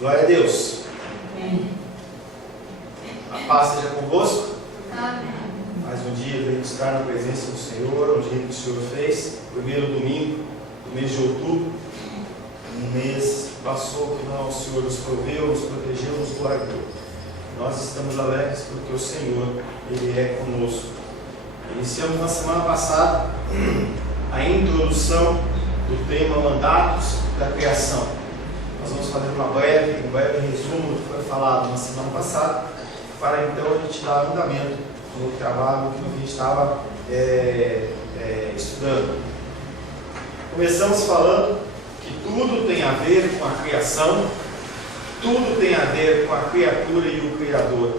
Glória a Deus. A paz seja convosco. Amém. Mais um dia de estar na presença do Senhor, um dia que o Senhor fez, primeiro domingo do mês de outubro. Um mês passou que o Senhor nos proveu, nos protegeu, nos guardou. Nós estamos alegres porque o Senhor, Ele é conosco. Iniciamos na semana passada a introdução do tema Mandatos da Criação. Nós vamos fazer um breve resumo do que foi falado na semana passada, para então a gente dar andamento no trabalho que a gente estava estudando. Começamos falando que tudo tem a ver com a criação, tudo tem a ver com a criatura e o Criador.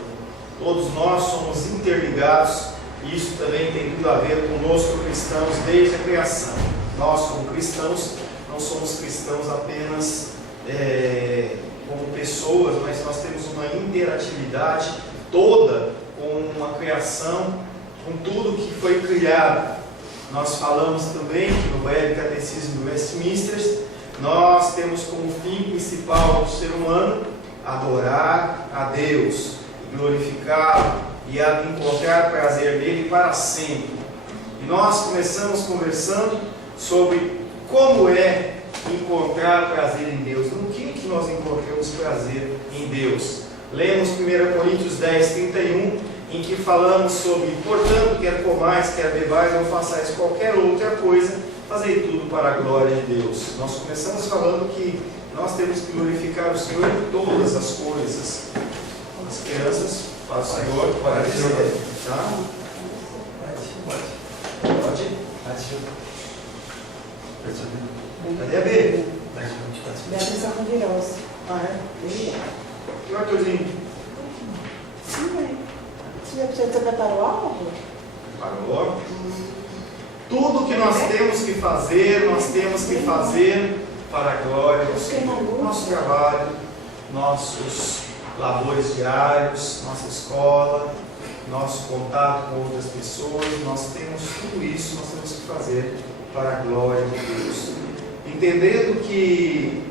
Todos nós somos interligados e isso também tem tudo a ver conosco cristãos desde a criação. Nós, como cristãos, não somos cristãos apenas como pessoas, mas nós temos uma interatividade toda com a criação, com tudo que foi criado. Nós falamos também que no breve catecismo do Westminster, nós temos como fim principal do ser humano adorar a Deus, glorificá-lo e a encontrar prazer nele para sempre. E nós começamos conversando sobre como é encontrar prazer em Deus. No que nós encontramos prazer em Deus? Lemos 1 Coríntios 10, 31, em que falamos sobre: portanto, quer comais, quer bebais, ou façais qualquer outra coisa, fazei tudo para a glória de Deus. Nós começamos falando que nós temos que glorificar o Senhor em todas as coisas. As crianças, para o Senhor, para dizer, tá? Pode? Cadê a B? Beatriz Armandirosa. E o Arthurzinho? Você preparou algo? Parou. Tudo que nós temos que fazer para a glória do Senhor. Nosso trabalho, nossos labores diários, nossa escola, nosso contato com outras pessoas, nós temos tudo isso, nós temos que fazer para a glória de Deus. Entendendo que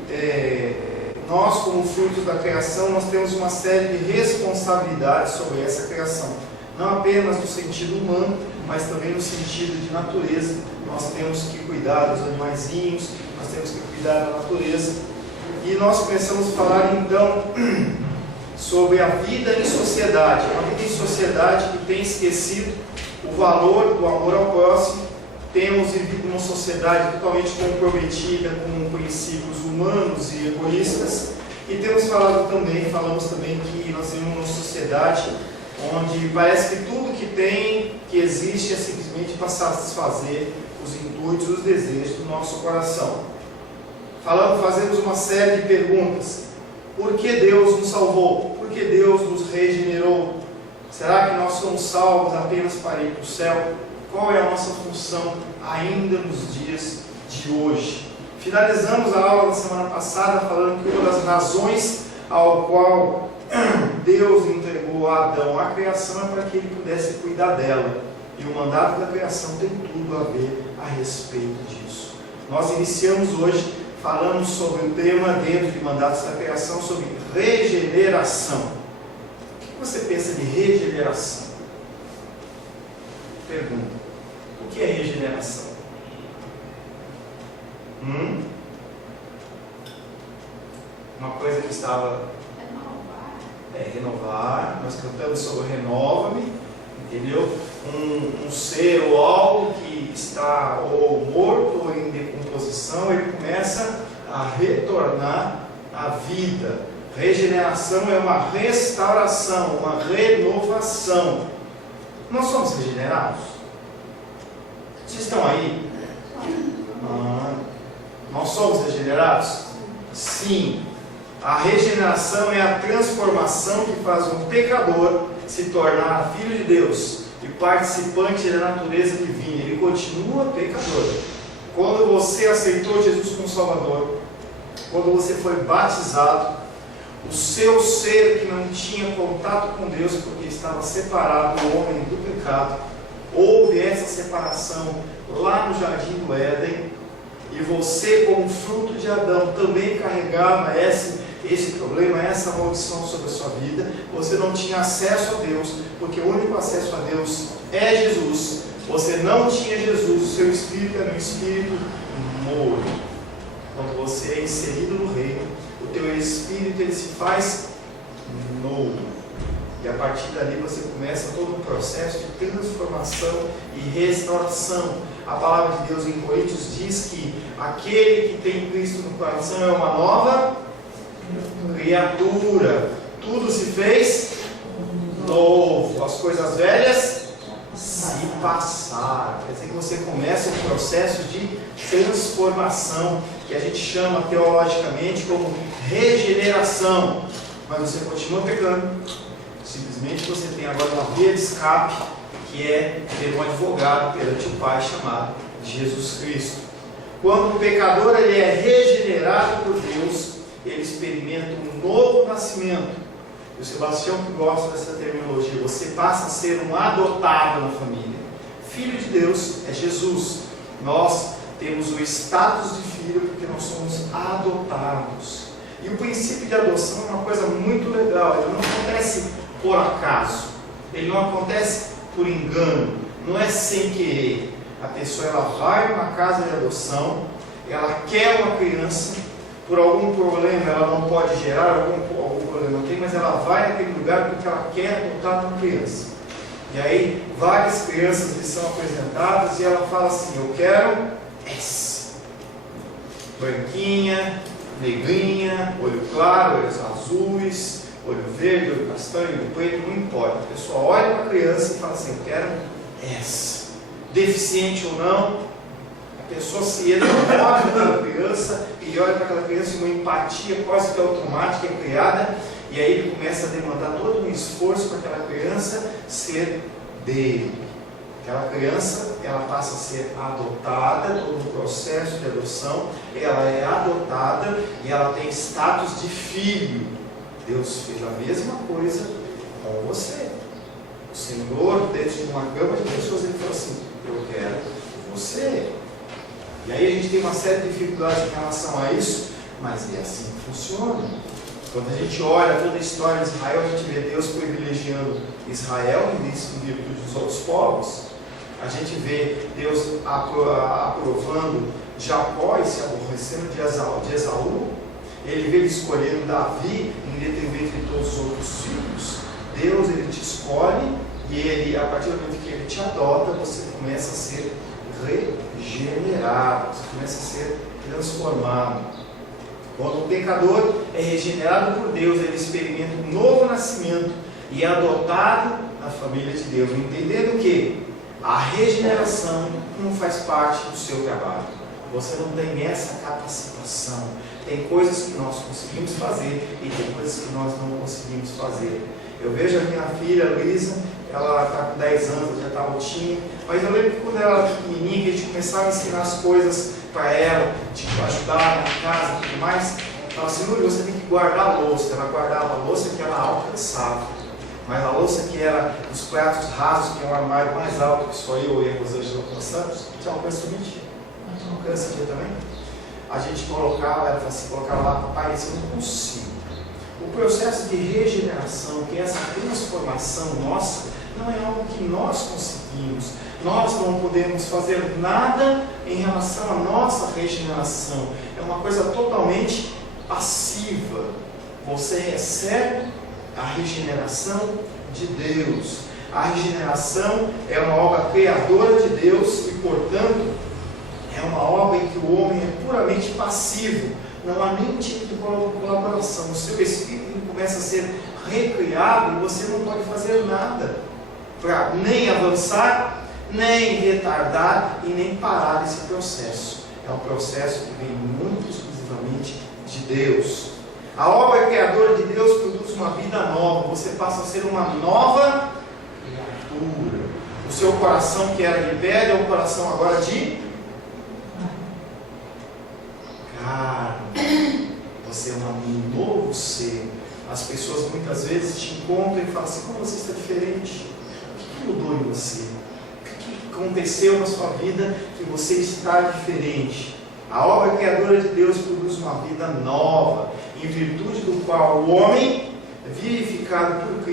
nós, como frutos da criação, nós temos uma série de responsabilidades sobre essa criação. Não apenas no sentido humano, mas também no sentido de natureza. Nós temos que cuidar dos animaizinhos, nós temos que cuidar da natureza. E nós começamos a falar então sobre a vida em sociedade. Uma vida em sociedade que tem esquecido o valor do amor ao próximo. Temos vivido uma sociedade totalmente comprometida com princípios humanos e egoístas. E falamos também que nós temos uma sociedade onde parece que tudo que existe é simplesmente para satisfazer os intuitos e os desejos do nosso coração. Fazemos uma série de perguntas. Por que Deus nos salvou? Por que Deus nos regenerou? Será que nós somos salvos apenas para ir para o céu? Qual é a nossa função ainda nos dias de hoje? Finalizamos a aula da semana passada falando que uma das razões ao qual Deus entregou a Adão a criação é para que ele pudesse cuidar dela. E o mandato da criação tem tudo a ver a respeito disso. Nós iniciamos hoje falando sobre o tema dentro de mandatos da criação, sobre regeneração. O que você pensa de regeneração? Pergunta. O que é regeneração? Uma coisa que estava... renovar. Nós cantamos sobre renova-me, entendeu? Um ser ou algo que está ou morto ou em decomposição, ele começa a retornar à vida. Regeneração é uma restauração, uma renovação. Nós somos regenerados? Vocês estão aí? Nós somos regenerados? Sim. A regeneração é a transformação que faz um pecador se tornar filho de Deus e participante da natureza divina. Ele continua pecador. Quando você aceitou Jesus como Salvador, quando você foi batizado, o seu ser que não tinha contato com Deus porque estava separado do homem do pecado, houve essa separação lá no Jardim do Éden, e você, como fruto de Adão, também carregava esse problema, essa maldição sobre a sua vida. Você não tinha acesso a Deus, porque o único acesso a Deus é Jesus. Você não tinha Jesus, o seu espírito era um espírito morto. Quando você é inserido no reino, o teu espírito ele se faz novo. E a partir dali você começa todo um processo de transformação e restauração. A palavra de Deus em Coríntios diz que aquele que tem Cristo no coração é uma nova criatura. Tudo se fez novo. As coisas velhas se passaram. Quer dizer que você começa um processo de transformação, que a gente chama teologicamente como regeneração. Mas você continua pecando. Simplesmente você tem agora uma via de escape, que é ter um advogado perante o Pai chamado Jesus Cristo. Quando o pecador ele é regenerado por Deus, ele experimenta um novo nascimento. E o Sebastião que gosta dessa terminologia, você passa a ser um adotado na família. Filho de Deus é Jesus. Nós temos o status de filho porque nós somos adotados. E o princípio de adoção é uma coisa muito legal. Ele não acontece por acaso, ele não acontece por engano, não é sem querer. A pessoa ela vai para uma casa de adoção, ela quer uma criança, por algum problema ela não pode gerar, algum problema não tem, mas ela vai naquele lugar porque ela quer adotar uma criança. E aí várias crianças lhe são apresentadas e ela fala assim: eu quero essa, branquinha, negrinha, olho claro, olhos azuis, olho verde, olho castanho, olho preto, não importa. A pessoa olha para a criança e fala assim: eu quero essa. Deficiente ou não, a pessoa se enamora daquela criança e olha para aquela criança e uma empatia quase que automática é criada, e aí ele começa a demandar todo um esforço para aquela criança ser dele. Aquela criança, ela passa a ser adotada, todo um processo de adoção, ela é adotada e ela tem status de filho. Deus fez a mesma coisa com você. O Senhor, dentro de uma gama de pessoas, ele falou assim: eu quero você. E aí a gente tem uma série de dificuldades em relação a isso, mas é assim que funciona. Quando a gente olha toda a história de Israel, a gente vê Deus privilegiando Israel em virtude dos outros povos. A gente vê Deus aprovando Jacó e se aborrecendo de Esaú. Ele vê ele escolhendo Davi em detrimento de todos os outros filhos. Deus ele te escolhe e ele, a partir do momento que ele te adota, você começa a ser regenerado, você começa a ser transformado. Quando o pecador é regenerado por Deus, ele experimenta um novo nascimento e é adotado na família de Deus, entendendo que a regeneração não faz parte do seu trabalho. Você não tem essa capacitação. Tem coisas que nós conseguimos fazer e tem coisas que nós não conseguimos fazer. Eu vejo a minha filha, Luísa, ela está com 10 anos, já está altinha, mas eu lembro que quando ela era pequenininha, que a gente começava a ensinar as coisas para ela, tipo, ajudar na casa e tudo mais, ela falava assim: Lúcia, você tem que guardar a louça. Ela guardava a louça que ela alcançava, mas a louça que era os pratos rasos, que é um armário mais alto que só eu e a Rosângela alcançamos, você alcança todo dia. Você alcança dia também? A gente colocava, ela falava assim, colocava lá: papai, isso eu não consigo. O processo de regeneração, que é essa transformação nossa, não é algo que nós conseguimos. Nós não podemos fazer nada em relação à nossa regeneração. É uma coisa totalmente passiva. Você recebe a regeneração de Deus. A regeneração é uma obra criadora de Deus e, portanto, é uma obra em que o homem é puramente passivo. Não há nenhum tipo de colaboração. O seu espírito começa a ser recriado e você não pode fazer nada para nem avançar, nem retardar e nem parar esse processo. É um processo que vem muito exclusivamente de Deus. A obra criadora de Deus produz uma vida nova. Você passa a ser uma nova criatura. O seu coração que era de pedra é um coração agora de carne. Você é um novo ser. As pessoas muitas vezes te encontram e falam assim: como você está diferente? O que mudou em você? O que aconteceu na sua vida que você está diferente. A obra criadora de Deus produz uma vida nova, em virtude do qual o homem, vivificado por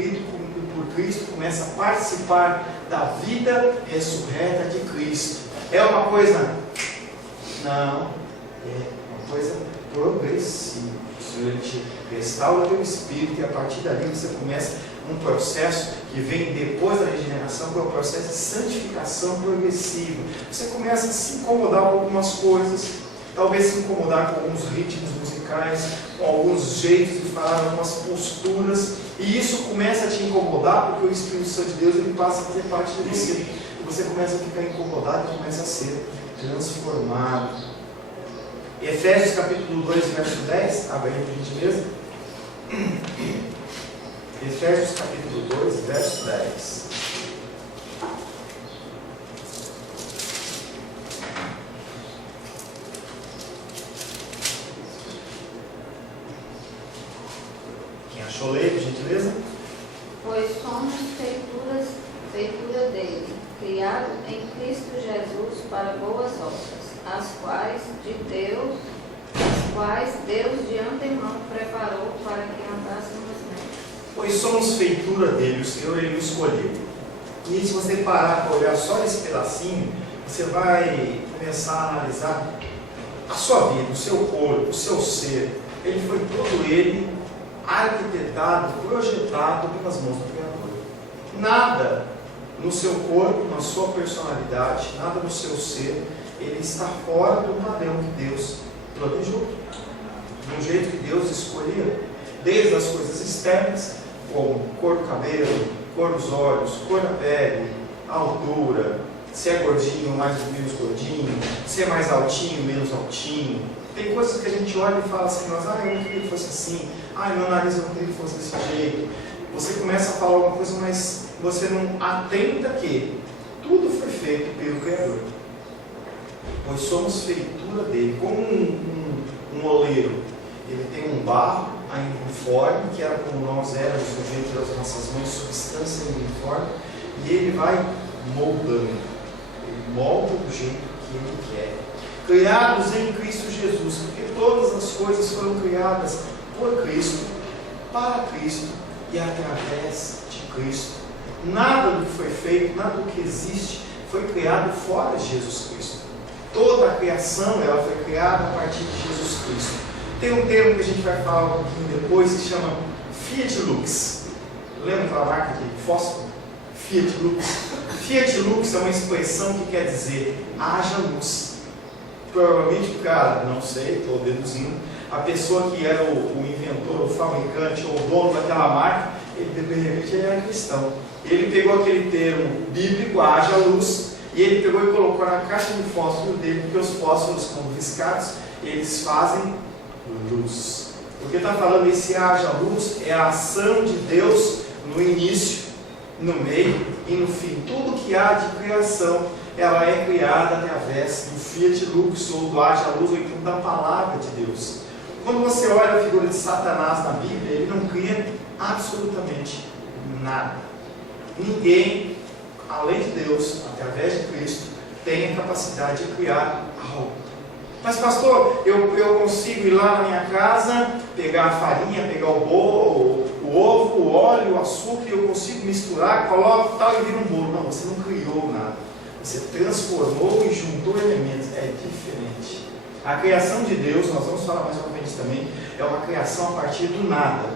Cristo, começa a participar da vida ressurreta de Cristo. É uma coisa? Não, é uma coisa progressiva. O Senhor te restaura o teu espírito e a partir dali você começa um processo que vem depois da regeneração, que é o processo de santificação progressiva. Você começa a se incomodar com algumas coisas, talvez se incomodar com alguns ritmos musicais, com alguns jeitos de falar, algumas posturas, e isso começa a te incomodar porque o Espírito Santo de Deus ele passa a fazer parte de você. E você começa a ficar incomodado e começa a ser transformado. Efésios capítulo 2, verso 10, abre aí por gentileza. Efésios capítulo 2, verso 10. Quem achou, lê, por gentileza? Pois somos feitura dele, criado em Cristo Jesus para boas obras, as quais Deus de antemão preparou para que andássemos nelas. Pois somos feitura dele, o Senhor ele nos escolheu. E se você parar para olhar só esse pedacinho, você vai começar a analisar a sua vida, o seu corpo, o seu ser. Ele foi todo ele arquitetado, projetado pelas mãos do Criador. Nada no seu corpo, na sua personalidade, nada no seu ser, ele está fora do padrão que Deus planejou, do jeito que Deus escolheu, desde as coisas externas, como cor do cabelo, cor dos olhos, cor da pele, altura, se é gordinho ou mais ou menos gordinho, se é mais altinho ou menos altinho. Tem coisas que a gente olha e fala assim, mas eu não queria que fosse assim, meu nariz eu não queria que fosse desse jeito. Você começa a falar alguma coisa, mas você não atenta que tudo foi feito pelo Criador. Nós somos feitura dele, como um oleiro. Ele tem um barro ainda uniforme, que era como nós éramos no jeito das nossas mãos, substância uniforme, e ele vai moldando. Ele molda do jeito que ele quer. Criados em Cristo Jesus, porque todas as coisas foram criadas por Cristo, para Cristo e através de Cristo. Nada do que foi feito, nada do que existe foi criado fora de Jesus Cristo. Toda a criação ela foi criada a partir de Jesus Cristo. Tem um termo que a gente vai falar um pouquinho depois que chama Fiat Lux. Lembra aquela marca de fósforo? Fiat Lux. Fiat Lux é uma expressão que quer dizer haja luz. Provavelmente o cara, não sei, estou deduzindo, a pessoa que era o inventor, o fabricante ou o dono daquela marca, ele de repente ele era cristão. Ele pegou aquele termo bíblico, haja luz, e ele pegou e colocou na caixa de fósforo dele, porque os fósforos, quando riscados, eles fazem luz. Porque está falando esse haja luz é a ação de Deus no início, no meio e no fim. Tudo que há de criação, ela é criada através do Fiat Lux, ou do haja luz, ou então da palavra de Deus. Quando você olha a figura de Satanás na Bíblia, ele não cria absolutamente nada. Ninguém, além de Deus, através de Cristo, tem a capacidade de criar algo. Mas pastor, eu consigo ir lá na minha casa, pegar a farinha, pegar o bolo, o ovo, o óleo, o açúcar, e eu consigo misturar, coloco tal e vira um bolo. Não, você não criou nada. Você transformou e juntou elementos. É diferente. A criação de Deus, nós vamos falar mais uma vez também, é uma criação a partir do nada.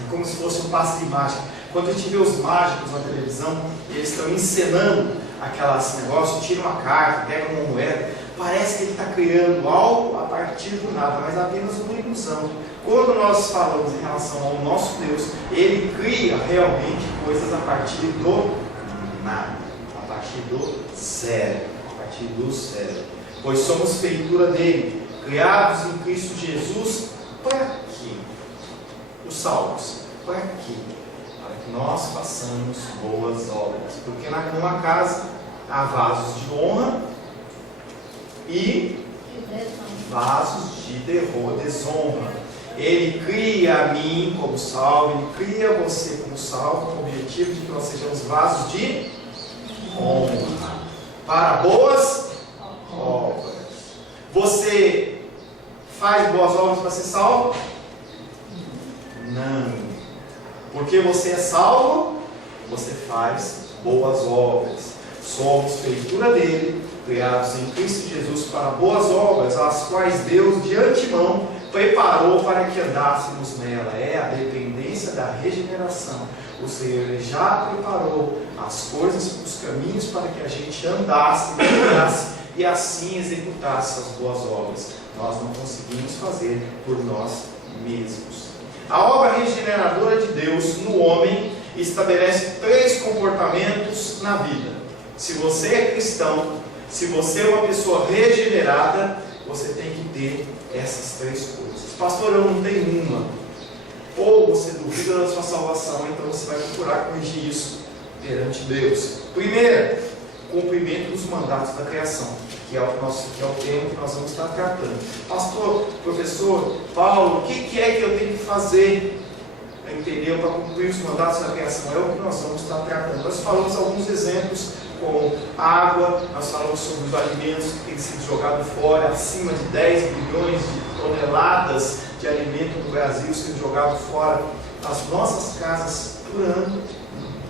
É como se fosse um passe de mágica. Quando a gente vê os mágicos na televisão, eles estão encenando aquelas negócios, tiram uma carta, pegam uma moeda, parece que ele está criando algo a partir do nada, mas apenas uma ilusão. Quando nós falamos em relação ao nosso Deus, ele cria realmente coisas a partir do nada, a partir do zero, a partir do zero. Pois somos feitura dele, criados em Cristo Jesus, para quê? Os salmos, para quê? Para que nós façamos boas obras. Porque numa casa há vasos de honra e vasos de desonra. Ele cria a mim como salvo, ele cria você como salvo, com o objetivo de que nós sejamos vasos de honra. para boas obras. Você faz boas obras para ser salvo? Não. Porque você é salvo, você faz boas obras. Somos feitura dele, criados em Cristo Jesus para boas obras, as quais Deus de antemão preparou para que andássemos nela. É a dependência da regeneração. O Senhor ele já preparou as coisas, os caminhos para que a gente andasse, e assim executasse as boas obras. Nós não conseguimos fazer por nós mesmos. A obra regeneradora de Deus no homem estabelece 3 comportamentos na vida. Se você é cristão, se você é uma pessoa regenerada, você tem que ter essas 3 coisas. Pastor, eu não tenho uma. Ou você duvida da sua salvação, então você vai procurar corrigir isso perante Deus. Primeiro, cumprimento dos mandatos da criação, que é o tema que nós vamos estar tratando. Pastor, professor, Paulo, o que é que eu tenho que fazer, entendeu, para cumprir os mandatos da criação? É o que nós vamos estar tratando. Nós falamos alguns exemplos, como água, nós falamos sobre os alimentos que têm sido jogados fora, acima de 10 bilhões de toneladas de alimento no Brasil sendo jogado fora das nossas casas por ano,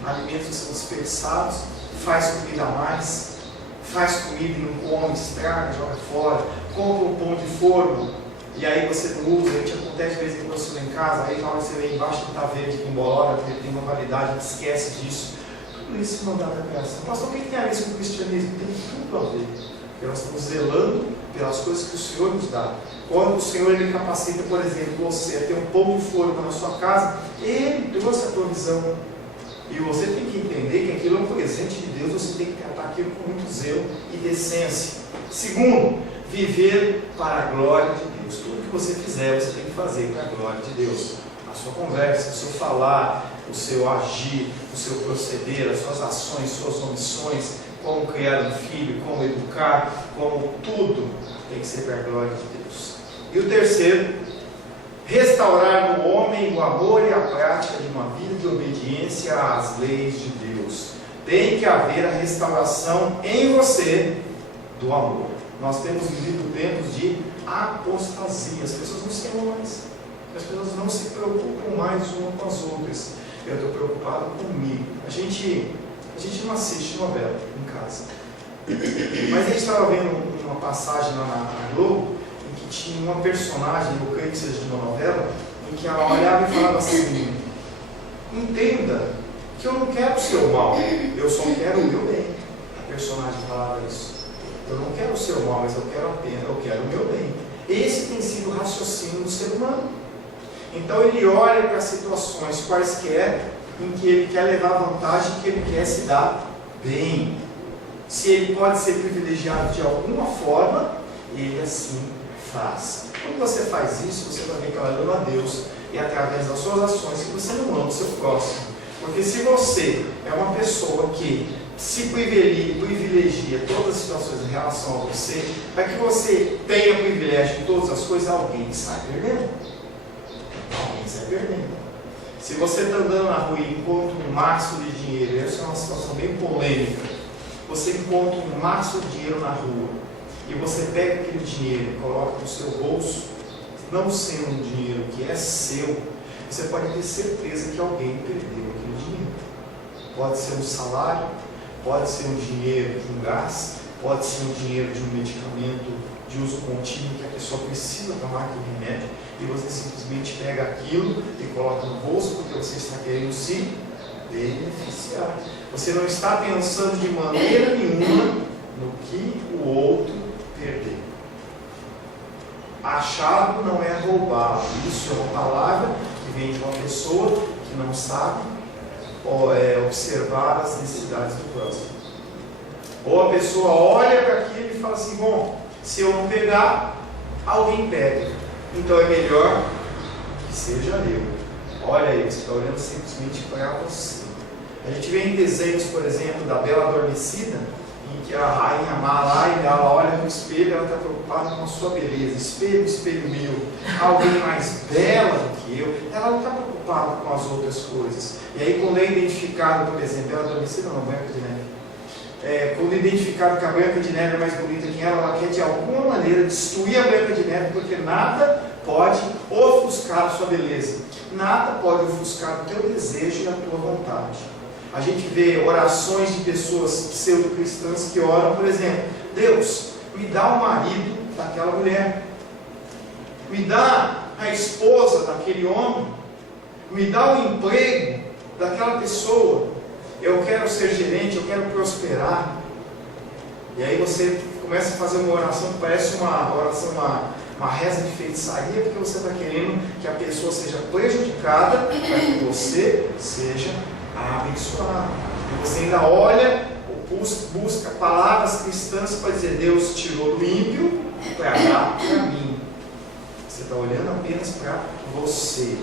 alimentos que são desperdiçados, faz comida a mais, faz comida e não come, estraga, joga fora, compra um pão de forno, e aí você não usa, a gente acontece de vez em quando você vem em casa, aí na hora que você vem embaixo ele está verde, que embolora, porque ele tem uma validade, a gente esquece disso. Tudo isso é mandado da criação. Pastor, o que tem a ver com o cristianismo? Tem tudo a ver, porque nós estamos zelando pelas coisas que o Senhor nos dá. Quando o Senhor ele capacita, por exemplo, você a ter um pão de forno na sua casa, Ele trouxe a provisão. E você tem que entender que aquilo é um presente de Deus, você tem que tratar aquilo com muito zelo e decência. Segundo, viver para a glória de Deus. Tudo que você fizer, você tem que fazer para a glória de Deus. A sua conversa, o seu falar, o seu agir, o seu proceder, as suas ações, suas omissões, como criar um filho, como educar, como tudo tem que ser para a glória de Deus. E o terceiro, restaurar no homem o amor e a prática de uma vida de obediência às leis de Deus. Tem que haver a restauração em você do amor. Nós temos vivido tempos de apostasia, as pessoas não se amam mais, as pessoas não se preocupam mais uma com as outras. Eu estou preocupado comigo. A gente não assiste novela em casa, mas a gente estava vendo uma passagem lá na Globo, que tinha uma personagem, eu creio que seja de uma novela, em que ela olhava e falava assim: entenda que eu não quero o seu mal, eu só quero o meu bem. A personagem falava isso: eu não quero o seu mal, mas eu quero o meu bem. Esse tem sido o raciocínio do ser humano. Então ele olha para situações quaisquer em que ele quer levar vantagem, que ele quer se dar bem. Se ele pode ser privilegiado de alguma forma, ele assim faz. Quando você faz isso, você vai declarando a Deus, e através das suas ações, que você não ama o seu próximo. Porque se você é uma pessoa que se privilegia todas as situações em relação a você, para que você tenha privilégio em todas as coisas, alguém sai perdendo. Alguém sai perdendo. Se você está andando na rua e encontra um maço de dinheiro, essa é uma situação bem polêmica, você encontra um maço de dinheiro na rua, e você pega aquele dinheiro e coloca no seu bolso, não sendo um dinheiro que é seu, você pode ter certeza que alguém perdeu aquele dinheiro. Pode ser um salário, pode ser um dinheiro de um gás, pode ser um dinheiro de um medicamento de uso contínuo que a pessoa precisa tomar aquele remédio, e você simplesmente pega aquilo e coloca no bolso porque você está querendo se beneficiar. Você não está pensando de maneira nenhuma no que o outro perdeu. Achado não é roubado. Isso é uma palavra que vem de uma pessoa que não sabe observar as necessidades do próximo. Ou a pessoa olha para aquilo e fala assim: bom, se eu não pegar, alguém pega, então é melhor que seja eu. Olha aí, você está olhando simplesmente para você. A gente vê em desenhos, por exemplo, da Bela Adormecida, em que a rainha má lá, e ela olha no espelho, ela está preocupada com a sua beleza. Espelho, espelho meu, alguém mais bela do que eu. Ela não está preocupada com as outras coisas. E aí, quando é identificado, por exemplo, Bela Adormecida, não, Branca de Neve, quando identificaram que a Branca de Neve é mais bonita que ela quer de alguma maneira destruir a Branca de Neve, porque nada pode ofuscar a sua beleza, nada pode ofuscar o teu desejo e a tua vontade. A gente vê orações de pessoas pseudo-cristãs que oram, por exemplo, Deus, me dá o marido daquela mulher, me dá a esposa daquele homem, me dá o emprego daquela pessoa, eu quero ser gerente, eu quero prosperar. E aí você começa a fazer uma oração que parece uma oração, uma reza de feitiçaria, porque você está querendo que a pessoa seja prejudicada para que você seja abençoado. E você ainda olha, busca palavras cristãs para dizer, Deus tirou do ímpio para dar para mim. Você está olhando apenas para você.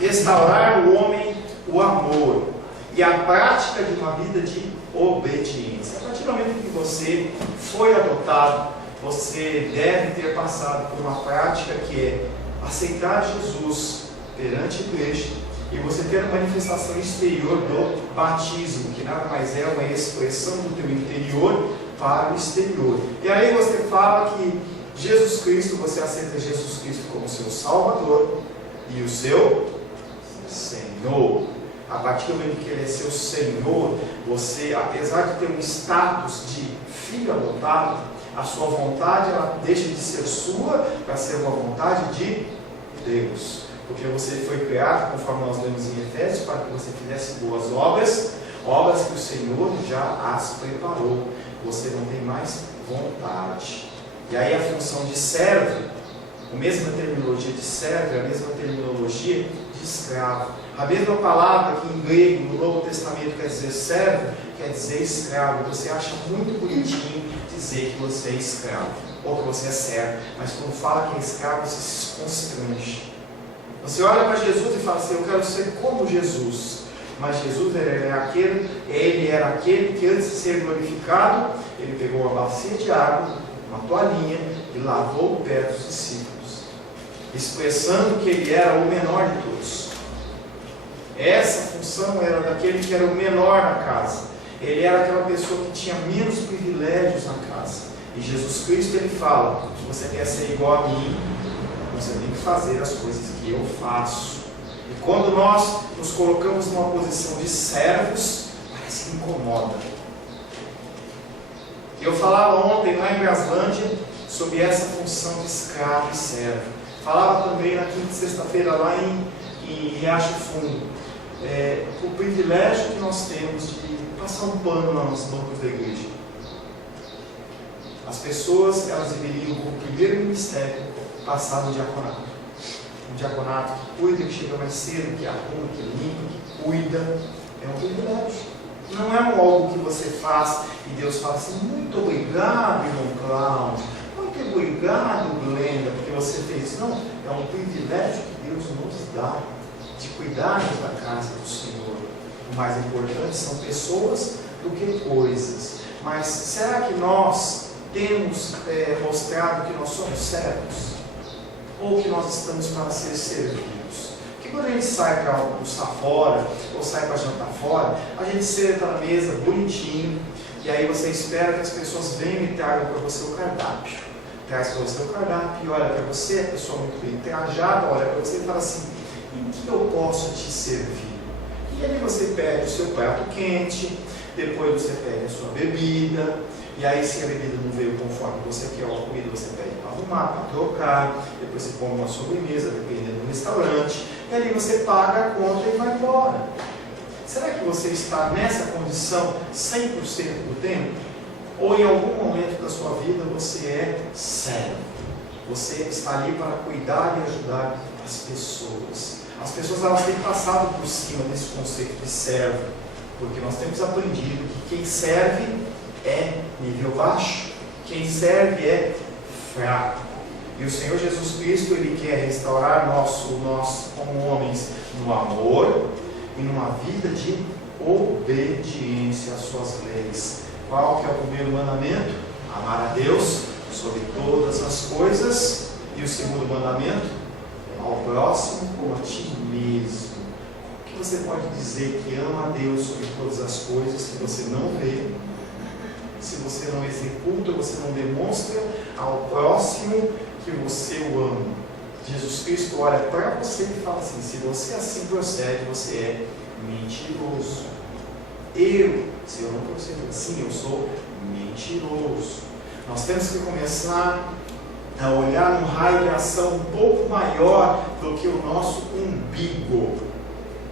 Restaurar o homem o amor e a prática de uma vida de obediência. A partir do momento que você foi adotado, você deve ter passado por uma prática que é aceitar Jesus perante a igreja e você ter a manifestação exterior do batismo, que nada mais é uma expressão do teu interior para o exterior. E aí você fala que Jesus Cristo, você aceita Jesus Cristo como seu Salvador e o seu Senhor. A partir do momento que Ele é seu Senhor, você, apesar de ter um status de filho adotado, a sua vontade ela deixa de ser sua para ser uma vontade de Deus. Porque você foi criado, conforme nós lemos em Efésios, para que você fizesse boas obras, obras que o Senhor já as preparou. Você não tem mais vontade. E aí a função de servo, a mesma terminologia de servo, a mesma terminologia de escravo. A mesma palavra que em grego, no Novo Testamento, quer dizer servo, quer dizer escravo. Você acha muito bonitinho dizer que você é escravo, ou que você é servo, mas quando fala que é escravo, você se constrange. Você olha para Jesus e fala assim, eu quero ser como Jesus. Mas Jesus ele era aquele que antes de ser glorificado, ele pegou uma bacia de água, uma toalhinha e lavou o pé dos discípulos, expressando que ele era o menor de todos. Essa função era daquele que era o menor na casa. Ele era aquela pessoa que tinha menos privilégios na casa. E Jesus Cristo, ele fala, se você quer ser igual a mim, você tem que fazer as coisas que eu faço. E quando nós nos colocamos numa posição de servos, parece que incomoda. Eu falava ontem lá em Braslândia sobre essa função de escravo e servo. Falava também na quinta e sexta-feira lá em Riacho Fundo. O privilégio que nós temos de passar um pano nos bancos da igreja. As pessoas, elas deveriam, como primeiro ministério, passar no diaconato. Um diaconato que cuida, que chega mais cedo, que arruma, que limpa, que cuida. É um privilégio. Não é algo que você faz e Deus fala assim, muito obrigado, irmão Cláudio, muito obrigado, Glenda, porque você fez isso. Não, é um privilégio que Deus nos dá de cuidarmos da casa do Senhor. O mais importante são pessoas do que coisas. Mas será que nós temos mostrado que nós somos servos? Ou que nós estamos para ser servidos? Porque quando a gente sai para almoçar fora, ou sai para jantar fora, a gente senta na mesa bonitinho, e aí você espera que as pessoas venham e tragam para você o cardápio. Traz para você o cardápio e olha para você, a pessoa muito bem trajada, olha para você e fala assim, em que eu posso te servir? E aí você pede o seu prato quente, depois você pede a sua bebida, e aí se a bebida não veio conforme você quer, ou a comida você pede para arrumar, para trocar, depois você come uma sobremesa, dependendo do restaurante, e aí você paga a conta e vai embora. Será que você está nessa condição 100% do tempo? Ou em algum momento da sua vida você é servo? Você está ali para cuidar e ajudar as pessoas. As pessoas elas têm passado por cima desse conceito de servo, porque nós temos aprendido que quem serve é nível baixo, quem serve é fraco. E o Senhor Jesus Cristo, Ele quer restaurar nós como homens no amor e numa vida de obediência às suas leis. Qual que é o primeiro mandamento? Amar a Deus sobre todas as coisas. E o segundo mandamento? Ao próximo como a ti mesmo. O que você pode dizer que ama a Deus sobre todas as coisas que você não vê, se você não executa, você não demonstra ao próximo que você o ama. Jesus Cristo olha para você e fala assim: se você assim procede, você é mentiroso. Se eu não procedo assim, eu sou mentiroso. Nós temos que começar a olhar num raio de ação um pouco maior do que o nosso umbigo.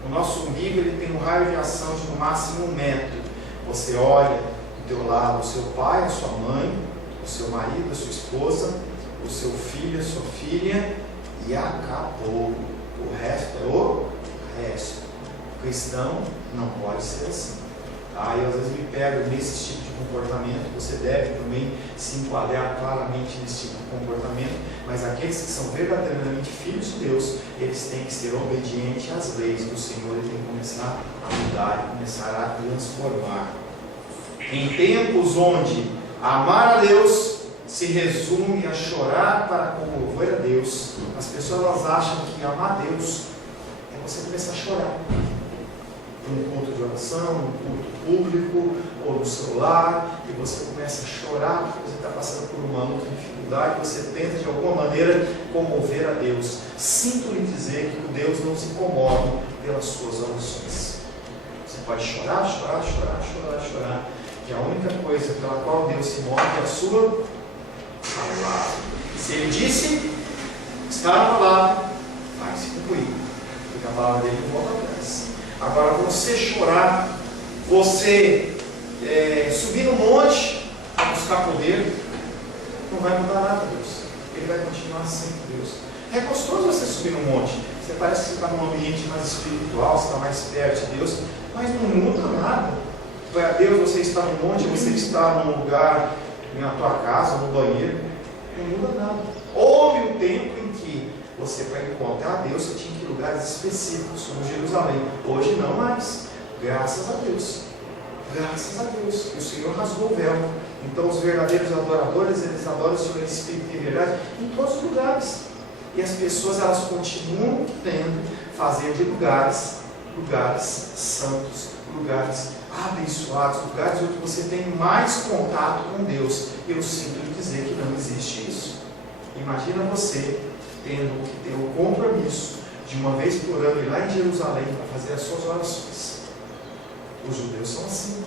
O nosso umbigo ele tem um raio de ação de no máximo 1 metro. Você olha do teu lado o seu pai, a sua mãe, o seu marido, a sua esposa, o seu filho, a sua filha, e acabou. O resto é o resto. O cristão não pode ser assim. Eu às vezes me pego nesse tipo de comportamento. Você deve também se enquadrar claramente nesse tipo de comportamento, mas aqueles que são verdadeiramente filhos de Deus, eles têm que ser obedientes às leis do Senhor e têm que começar a mudar e começar a transformar. Em tempos onde amar a Deus se resume a chorar para comover a Deus, as pessoas elas acham que amar a Deus é você começar a chorar num culto de oração, num culto público ou no celular, e você começa a chorar porque você está passando por uma outra dificuldade, você tenta de alguma maneira comover a Deus. Sinto lhe dizer que o Deus não se comove pelas suas orações. Você pode chorar, que a única coisa pela qual Deus se move é a sua palavra. Se Ele disse, está na palavra, vai se cumprir, porque a palavra dele não volta atrás. Agora, você chorar, você subir no monte a buscar poder, não vai mudar nada, Deus. Ele vai continuar sendo Deus. É gostoso você subir no monte. Você parece que você está num ambiente mais espiritual, você está mais perto de Deus, mas não muda nada. Para Deus, você está no monte, você está num lugar, na tua casa, no banheiro, não muda nada. Houve um tempo em que você, para encontrar Deus, você tinha que ir em lugares específicos, como Jerusalém. Hoje não mais. Graças a Deus. Graças a Deus. Que o Senhor rasgou o véu. Então os verdadeiros adoradores, eles adoram o Senhor em espírito e em verdade em todos os lugares. E as pessoas, elas continuam tendo fazer de lugares santos, lugares abençoados, lugares onde você tem mais contato com Deus. Eu sinto lhe dizer que não existe isso. Imagina você tendo que ter o compromisso de uma vez por ano ir lá em Jerusalém para fazer as suas orações. Os judeus são assim,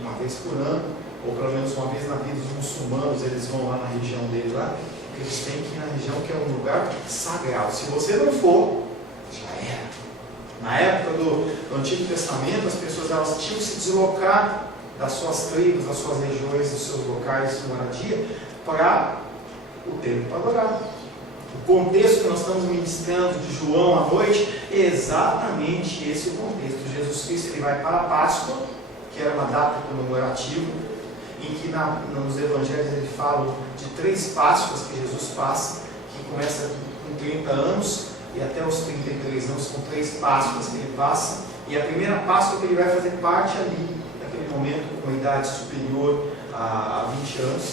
uma vez por ano, ou pelo menos uma vez na vida. Os muçulmanos, eles vão lá na região deles lá, eles têm que ir na região que é um lugar sagrado. Se você não for, já era. Na época do Antigo Testamento, as pessoas elas tinham que se deslocar das suas tribos, das suas regiões, dos seus locais de moradia, para o templo para adorar. O contexto que nós estamos ministrando de João à noite é exatamente esse o contexto. Jesus Cristo ele vai para a Páscoa, que era uma data comemorativa, em que nos evangelhos ele fala de 3 Páscoas que Jesus passa, que começa com 30 anos e até os 33 anos, com 3 Páscoas que ele passa. E a primeira Páscoa que ele vai fazer parte ali, naquele momento, com idade superior a 20 anos,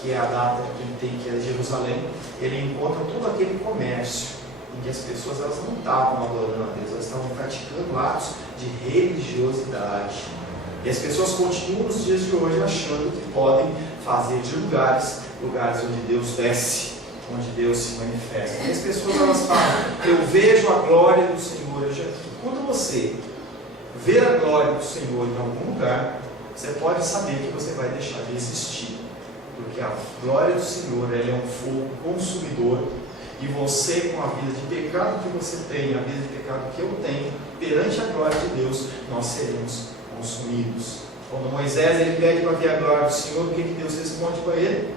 que é a data que ele tem, que é Jerusalém. Ele encontra todo aquele comércio em que as pessoas elas não estavam adorando a Deus, elas estavam praticando atos de religiosidade. E as pessoas continuam nos dias de hoje achando que podem fazer de lugares onde Deus desce, onde Deus se manifesta. E as pessoas elas falam, eu vejo a glória do Senhor. Quando você ver a glória do Senhor em algum lugar, você pode saber que você vai deixar de existir. Porque a glória do Senhor ela é um fogo consumidor, e você, com a vida de pecado que você tem, a vida de pecado que eu tenho, perante a glória de Deus, nós seremos consumidos. Quando Moisés ele pede para ver a glória do Senhor, o que Deus responde para ele?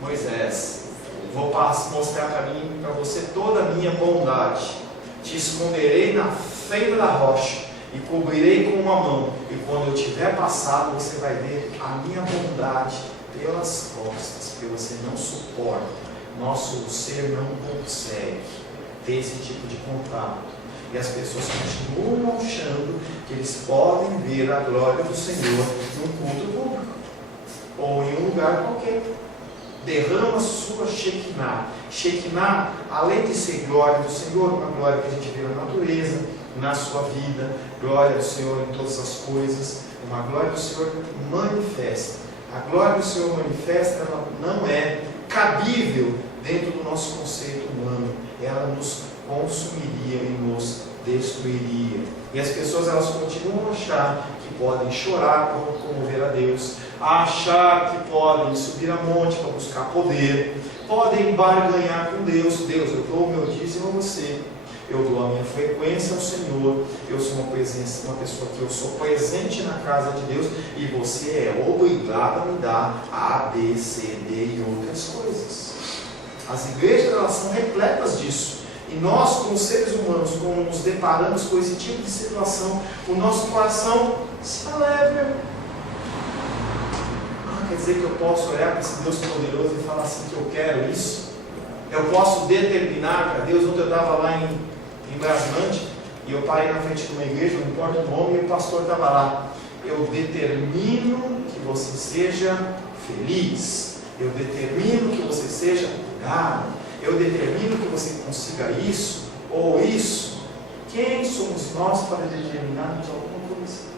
Moisés, vou mostrar para você toda a minha bondade, te esconderei na fenda da rocha, e cobrirei com uma mão, e quando eu tiver passado, você vai ver a minha bondade pelas costas, porque você não suporta. Nosso ser não consegue ter esse tipo de contato. E as pessoas continuam achando que eles podem ver a glória do Senhor num culto público, ou em um lugar qualquer. Derrama sua Shekinah. Shekinah, além de ser glória do Senhor, uma glória que a gente vê na natureza, na sua vida, glória do Senhor em todas as coisas, uma glória do Senhor manifesta. A glória do Senhor manifesta, ela não é cabível dentro do nosso conceito humano. Ela nos consumiria e nos destruiria. E as pessoas, elas continuam a achar que podem chorar para comover a Deus, a achar que podem subir a monte para buscar poder, podem barganhar com Deus. Deus, eu dou o meu dízimo a você, eu dou a minha frequência ao Senhor, eu sou uma pessoa que eu sou presente na casa de Deus, e você é obrigado a me dar A, B, C, D e outras coisas. As igrejas, elas são repletas disso. E nós, como seres humanos, quando nos deparamos com esse tipo de situação, o nosso coração se alegra. Quer dizer que eu posso olhar para esse Deus poderoso e falar assim que eu quero isso? Eu posso determinar para Deus. Ontem eu estava lá em Braslândia e eu parei na frente de uma igreja, não importa o nome, e o pastor estava lá. Eu determino que você seja feliz. Eu determino que você seja curado. Eu determino que você consiga isso ou isso. Quem somos nós para determinarmos alguma coisa?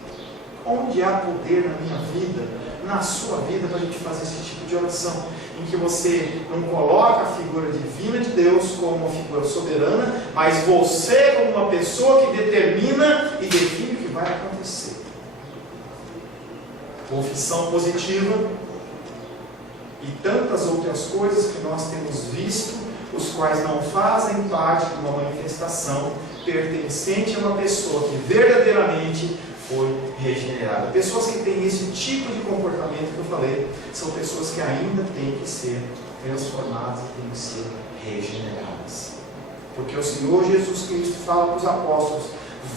Onde há poder na minha vida, na sua vida, para a gente fazer esse tipo de oração? Em que você não coloca a figura divina de Deus como uma figura soberana, mas você como uma pessoa que determina e define o que vai acontecer. Confissão positiva e tantas outras coisas que nós temos visto, os quais não fazem parte de uma manifestação pertencente a uma pessoa que verdadeiramente foi regenerada. Pessoas que têm esse tipo de comportamento que eu falei, são pessoas que ainda têm que ser transformadas e têm que ser regeneradas. Porque o Senhor Jesus Cristo fala para os apóstolos: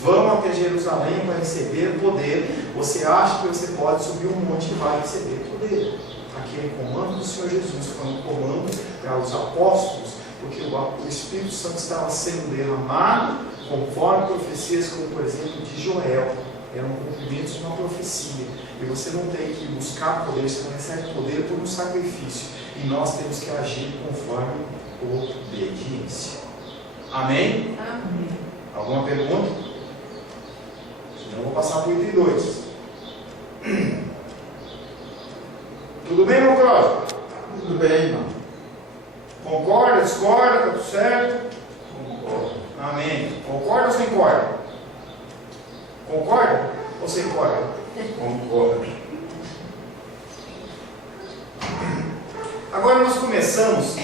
vão até Jerusalém para receber poder. Você acha que você pode subir um monte e vai receber poder? Aquele comando do Senhor Jesus foi um comando para os apóstolos, porque o Espírito Santo estava sendo derramado conforme profecias, como por exemplo de Joel. Eram cumprimentos de uma profecia. E você não tem que buscar poder, você recebe poder por um sacrifício. E nós temos que agir conforme obediência. Amém? Amém. Alguma pergunta? Senão eu vou passar para o item 2. Tudo bem, meu Cláudio? Tudo bem, irmão. Concorda, discorda, está tudo certo? Concordo. Amém. Concorda ou sem corda? Concorda ou sem corda? Concordo. Agora nós começamos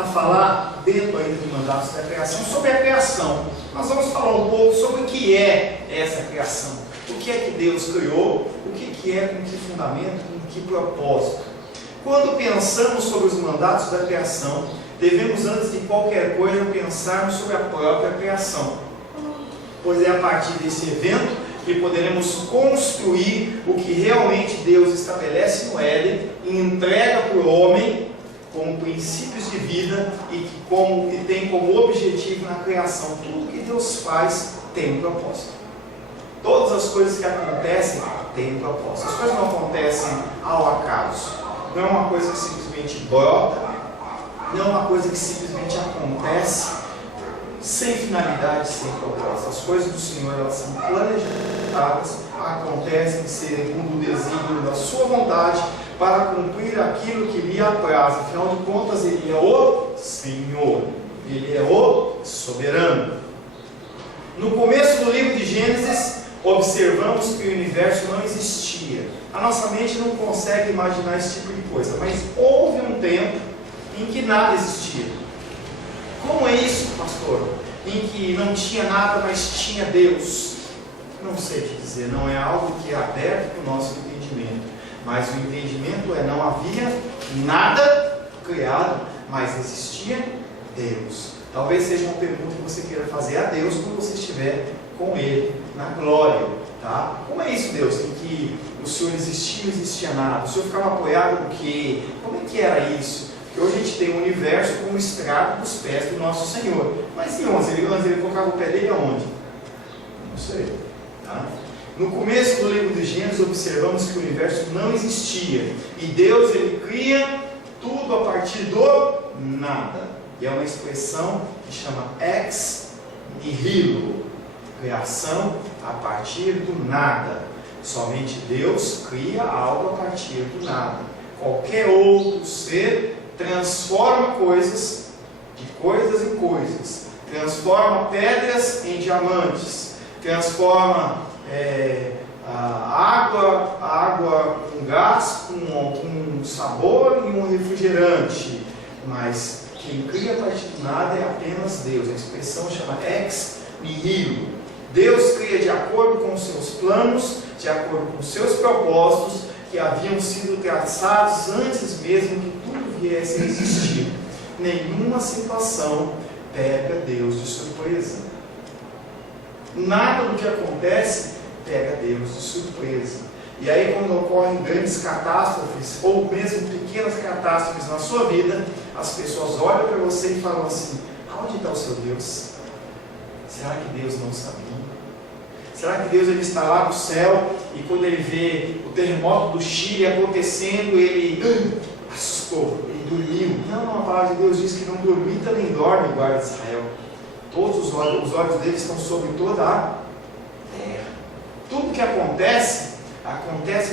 a falar, dentro ainda de mandatos da criação, sobre a criação. Nós vamos falar um pouco sobre o que é essa criação. O que é que Deus criou, o que é, com que fundamento, com que propósito. Quando pensamos sobre os mandatos da criação, devemos, antes de qualquer coisa, pensarmos sobre a própria criação. Pois é a partir desse evento que poderemos construir o que realmente Deus estabelece no Éden e entrega para o homem como princípios de vida e que tem como objetivo na criação. Tudo que Deus faz tem um propósito. Todas as coisas que acontecem têm um propósito. As coisas não acontecem ao acaso. Não é uma coisa que simplesmente brota, não é uma coisa que simplesmente acontece sem finalidade, sem propósito. As coisas do Senhor, elas são planejadas, acontecem segundo o desígnio da sua vontade, para cumprir aquilo que lhe apraz. Afinal de contas, Ele é o Senhor, Ele é o soberano. No começo do livro de Gênesis, observamos que o universo não existia. A nossa mente não consegue imaginar esse tipo de coisa, mas houve um tempo em que nada existia. Como é isso, pastor? Em que não tinha nada, mas tinha Deus? Não sei te dizer, não é algo que é aberto para o nosso entendimento. Mas o entendimento é: não havia nada criado, mas existia Deus. Talvez seja uma pergunta que você queira fazer a Deus quando você estiver com Ele, na glória. Tá? Como é isso, Deus? Em que o Senhor existia, não existia nada? O Senhor ficava apoiado no quê? Como é que era isso? Porque hoje a gente tem um universo como estrado dos pés do nosso Senhor. Mas e onde? Ele colocava o pé dele aonde? Não sei. Tá? No começo do livro de Gênesis, observamos que o universo não existia. E Deus, Ele cria tudo a partir do nada. E é uma expressão que chama ex nihilo. Criação a partir do nada. Somente Deus cria algo a partir do nada. Qualquer outro ser transforma coisas de coisas em coisas. Transforma pedras em diamantes. Transforma água com gás, com sabor e um refrigerante. Mas quem cria a partir do nada é apenas Deus. A expressão chama ex nihilo. Deus cria de acordo com os seus planos, de acordo com os seus propósitos, que haviam sido traçados antes mesmo que tudo viesse a existir. Nenhuma situação pega Deus de surpresa. Nada do que acontece pega Deus de surpresa. E aí, quando ocorrem grandes catástrofes, ou mesmo pequenas catástrofes na sua vida, as pessoas olham para você e falam assim: aonde está o seu Deus? Será que Deus não sabia? Será que Deus ele está lá no céu e quando ele vê o terremoto do Chile acontecendo, ele assustou, ele dormiu? Não, a palavra de Deus diz que não dormita nem dorme, guarda Israel. Todos os olhos dele estão sobre toda a terra. Tudo que acontece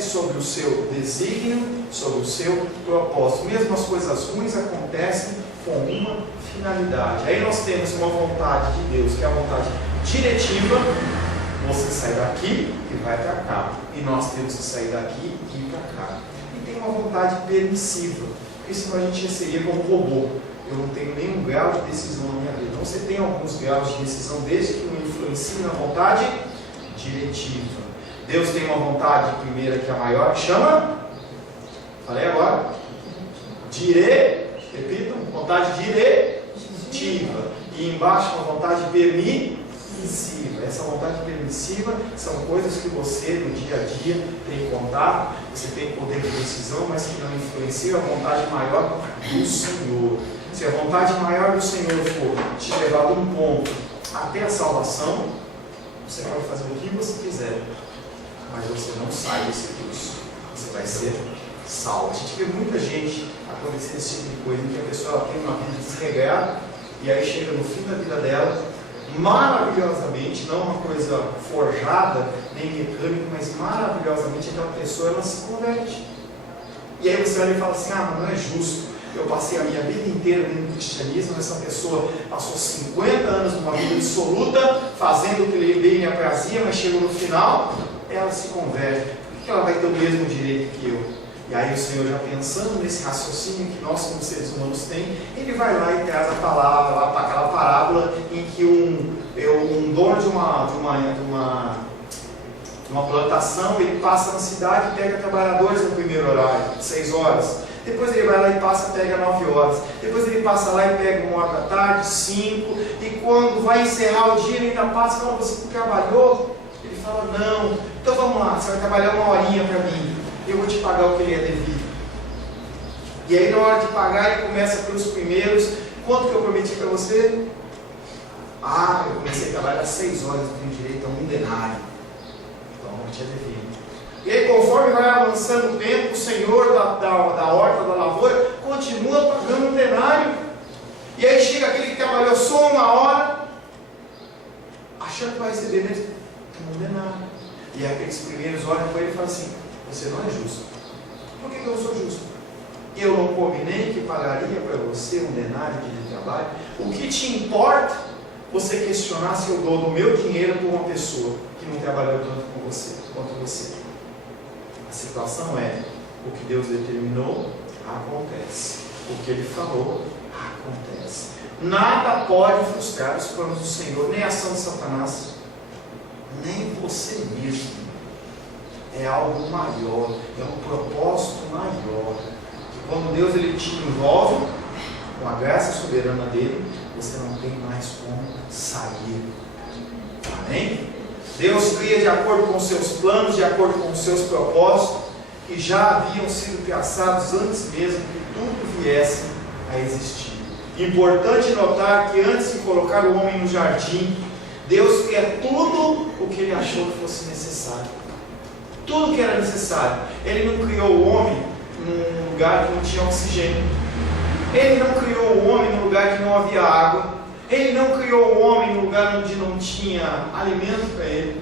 sobre o seu desígnio, sobre o seu propósito. Mesmo as coisas ruins acontecem com uma finalidade. Aí nós temos uma vontade de Deus, que é a vontade diretiva. Você sai daqui e vai para cá. E nós temos que sair daqui e ir para cá. E tem uma vontade permissiva, porque senão a gente seria como robô. Eu não tenho nenhum grau de decisão na minha vida. Então você tem alguns graus de decisão, desde que não influencie na vontade diretiva. Deus tem uma vontade primeira que é a maior, que chama, falei agora, repitam, vontade diretiva. E embaixo uma vontade permissiva. Essa vontade permissiva são coisas que você no dia a dia tem contato, você tem poder de decisão, mas que não influenciam a vontade maior do Senhor. Se a vontade maior do Senhor for te levar de um ponto até a salvação, você pode fazer o que você quiser, mas você não sai desse curso. Você vai ser salvo. A gente vê muita gente acontecer esse tipo de coisa, em que a pessoa tem uma vida desregrada e aí chega no fim da vida dela, maravilhosamente, não uma coisa forjada, nem mecânica, mas maravilhosamente aquela pessoa ela se converte. E aí você olha e fala assim: ah, mas não é justo. Eu passei a minha vida inteira dentro do cristianismo, essa pessoa passou 50 anos numa vida absoluta, fazendo o que lhe me aprazia, mas chegou no final, ela se converte. Por que ela vai ter o mesmo direito que eu? E aí o Senhor, já pensando nesse raciocínio que nós como seres humanos temos, ele vai lá e traz a palavra, lá para aquela parábola em que um dono de uma plantação, ele passa na cidade e pega trabalhadores no primeiro horário, 6 horas. Depois ele vai lá e passa, pega 9 horas. Depois ele passa lá e pega 1 hora da tarde, 5. E quando vai encerrar o dia, ele ainda passa e fala: você trabalhou? Ele fala: não. Então vamos lá, você vai trabalhar 1 horinha para mim. Eu vou te pagar o que ele é devido. E aí na hora de pagar, ele começa pelos primeiros. Quanto que eu prometi para você? Ah, eu comecei a trabalhar às 6 horas, eu tenho direito a 1 denário. Então eu te é devido. E aí, conforme vai avançando o tempo, o Senhor da horta, da lavoura, continua pagando 1 denário. E aí chega aquele que trabalhou só 1 hora, achando que vai receber mesmo 1 denário. E aí aqueles primeiros olham para ele e falam assim: você não é justo. Por que eu sou justo? Eu não combinei que pagaria para você 1 denário de trabalho? O que te importa você questionar se eu dou do meu dinheiro para uma pessoa que não trabalhou tanto com você, quanto você? A situação é: o que Deus determinou, acontece. O que Ele falou, acontece. Nada pode frustrar os planos do Senhor, nem a ação de Satanás, nem você mesmo. É algo maior, é um propósito maior. Quando Deus ele te envolve com a graça soberana dele, você não tem mais como sair. Amém? Deus cria de acordo com os seus planos, de acordo com os seus propósitos, que já haviam sido traçados antes mesmo que tudo viesse a existir. Importante notar que antes de colocar o homem no jardim, Deus quer tudo o que Ele achou que fosse necessário. Tudo que era necessário. Ele não criou o homem num lugar que não tinha oxigênio. Ele não criou o homem num lugar que não havia água. Ele não criou o homem num lugar onde não tinha alimento para ele.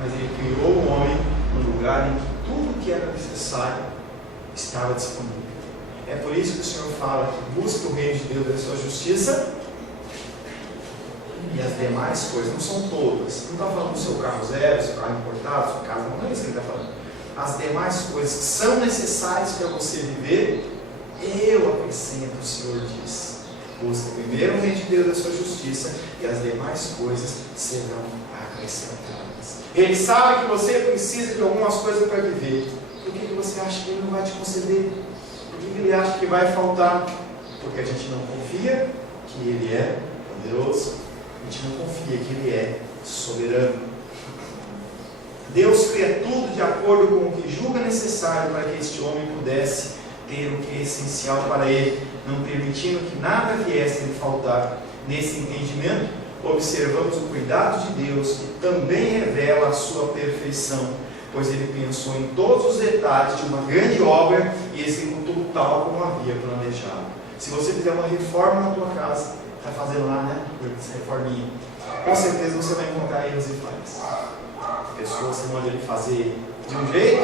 Mas Ele criou o homem no lugar em que tudo que era necessário estava disponível. É por isso que o Senhor fala que busque o reino de Deus e a sua justiça, e as demais coisas, não são todas. Não está falando do seu carro zero, seu carro importado, sua casa, não é isso que ele está falando. As demais coisas que são necessárias para você viver, eu acrescento, o Senhor diz. Busque primeiro o reino de Deus e a sua justiça, e as demais coisas serão acrescentadas. Ele sabe que você precisa de algumas coisas para viver. Por que você acha que Ele não vai te conceder? Por que Ele acha que vai faltar? Porque a gente não confia que Ele é poderoso. A gente não confia que Ele é soberano. Deus cria tudo de acordo com o que julga necessário para que este homem pudesse ter o que é essencial para ele, não permitindo que nada viesse a lhe faltar. Nesse entendimento, observamos o cuidado de Deus, que também revela a sua perfeição, pois Ele pensou em todos os detalhes de uma grande obra e executou tal como havia planejado. Se você fizer uma reforma na tua casa, está fazendo lá, né? Essa reforminha, com certeza você vai encontrar erros e falhas. A pessoa, você manda ele fazer de um jeito,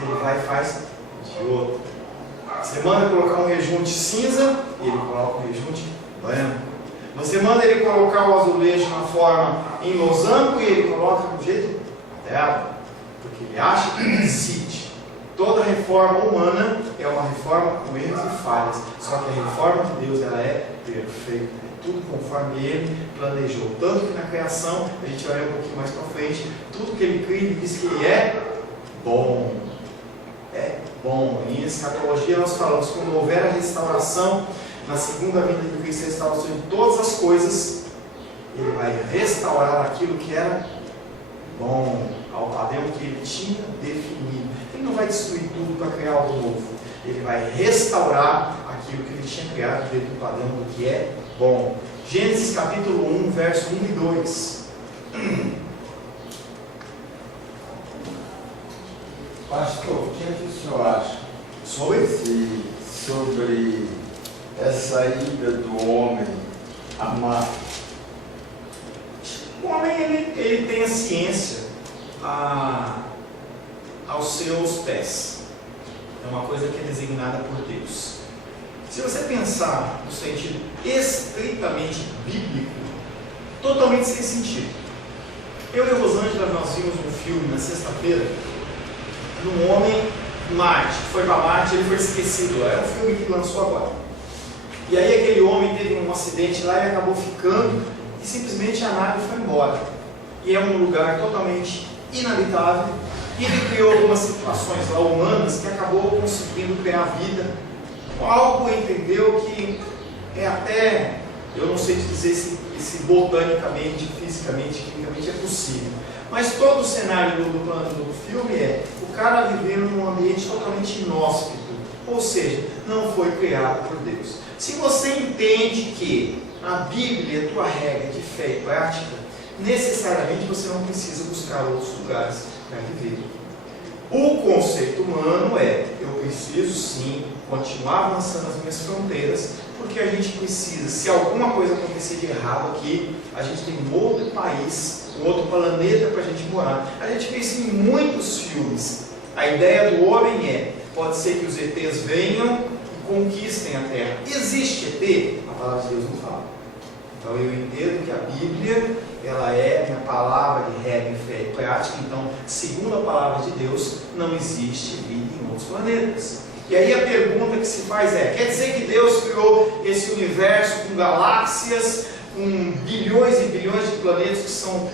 ele vai e faz de outro. Você manda colocar um rejunte cinza, e ele coloca um rejunte branco. Você manda ele colocar o azulejo na forma em losango, e ele coloca do jeito dela, porque ele acha que decide. Toda reforma humana é uma reforma com erros e falhas, só que a reforma de Deus, ela é perfeita. Tudo conforme Ele planejou. Tanto que na criação, a gente vai ver um pouquinho mais para frente, tudo que Ele cria, Ele diz que Ele é bom. É bom. Em escatologia nós falamos, quando houver a restauração, na segunda vinda de Cristo, a restauração de todas as coisas, Ele vai restaurar aquilo que era bom, ao padrão que Ele tinha definido. Ele não vai destruir tudo para criar algo novo. Ele vai restaurar aquilo que Ele tinha criado dentro do padrão do que é bom. Gênesis capítulo 1, verso 1 e 2. Pastor, o que é que o senhor acha sobre essa ida do homem amar? O homem, ele tem a ciência aos seus pés. É uma coisa que é designada por Deus. Se você pensar no sentido estritamente bíblico, totalmente sem sentido. Eu e a Rosângela, nós vimos um filme na sexta-feira, de um homem Marte, que foi para Marte, ele foi esquecido lá. É um filme que lançou agora. E aí aquele homem teve um acidente lá e acabou ficando, e simplesmente a nave foi embora. E é um lugar totalmente inabitável, e ele criou algumas situações lá humanas que acabou conseguindo criar vida. Algo entendeu que é até, eu não sei te dizer se botanicamente, fisicamente, quimicamente é possível. Mas todo o cenário do filme é o cara vivendo num ambiente totalmente inóspito, ou seja, não foi criado por Deus. Se você entende que a Bíblia é tua regra de fé e prática, necessariamente você não precisa buscar outros lugares para viver. O conceito humano é, eu preciso sim continuar avançando as minhas fronteiras, porque a gente precisa, se alguma coisa acontecer de errado aqui, a gente tem um outro país, um outro planeta para a gente morar. A gente pensa em muitos filmes. A ideia do homem é, pode ser que os ETs venham e conquistem a Terra. Existe ET? A palavra de Deus não fala. Então eu entendo que a Bíblia, ela é a minha palavra de regra, fé e prática. Então, segundo a palavra de Deus, não existe vida em outros planetas. E aí a pergunta que se faz é, quer dizer que Deus criou esse universo com galáxias, com bilhões e bilhões de planetas que são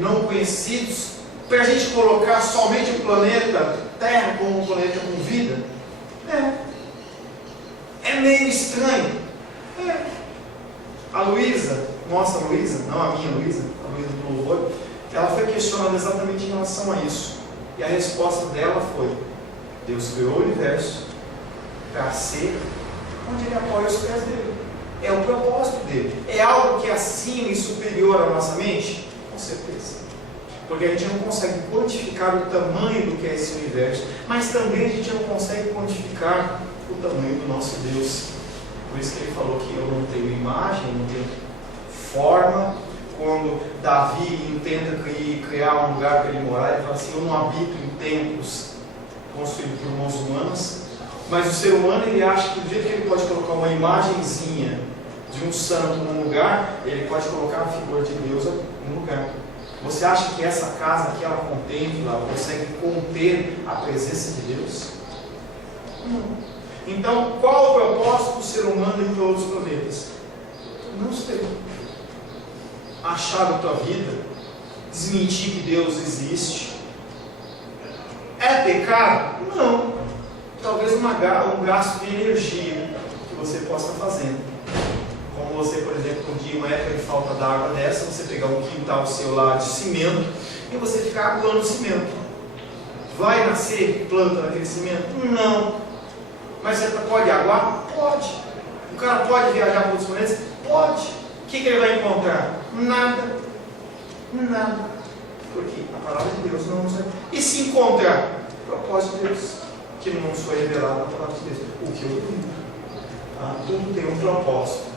não conhecidos, para a gente colocar somente o planeta Terra como um planeta com vida? É meio estranho. A Luísa, nossa Luísa, não a minha Luísa, a Luísa do Louvor, ela foi questionada exatamente em relação a isso. E a resposta dela foi, Deus criou o universo para ser onde Ele apoia os pés dele. É o propósito dele. É algo que é acima e superior à nossa mente? Com certeza. Porque a gente não consegue quantificar o tamanho do que é esse universo, mas também a gente não consegue quantificar o tamanho do nosso Deus. Por isso que Ele falou que eu não tenho imagem, não tenho forma, com quando Davi tenta criar um lugar para ele morar, ele fala assim: eu não habito em templos construídos por mãos humanas. Mas o ser humano, ele acha que do jeito que ele pode colocar uma imagenzinha de um santo num lugar, ele pode colocar a figura de Deus num lugar. Você acha que essa casa que ela contempla consegue conter a presença de Deus? Não. Então, qual o propósito do ser humano em todos os planetas? Não sei. Achar a tua vida, desmentir que Deus existe. É pecado? Não. Talvez um gasto de energia que você possa estar fazendo. Como você, por exemplo, um dia, uma época de falta d'água dessa, você pegar um quintal seu lá de cimento e você ficar aguando cimento. Vai nascer planta naquele cimento? Não. Mas você pode aguar? Pode. O cara pode viajar para outros planetas? Pode. O que ele vai encontrar? Nada. Nada. Porque a palavra de Deus não nos é. E se encontrar? Propósito de Deus, que não nos foi revelado na palavra de Deus. O que eu duvido. Tudo tem um propósito.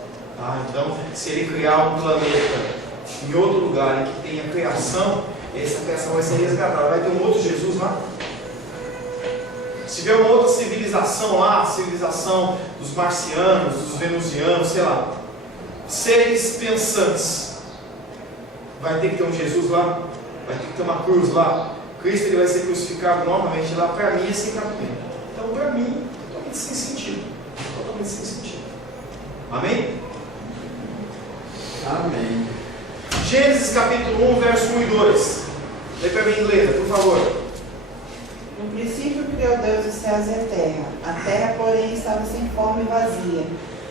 Então, se ele criar um planeta em outro lugar em que tenha criação, essa criação vai ser resgatada. Vai ter um outro Jesus lá. Se tiver uma outra civilização lá, a civilização dos marcianos, dos venusianos, sei lá, seres pensantes, vai ter que ter um Jesus lá, vai ter que ter uma cruz lá. Cristo, ele vai ser crucificado novamente lá. Para mim é sem cabimento. Então, para mim, totalmente sem sentido. Totalmente sem sentido. Amém? Amém. Gênesis capítulo 1, verso 1 e 2. Lê para mim em inglês, por favor. No princípio criou Deus os céus e a terra. A terra, porém, estava sem forma e vazia.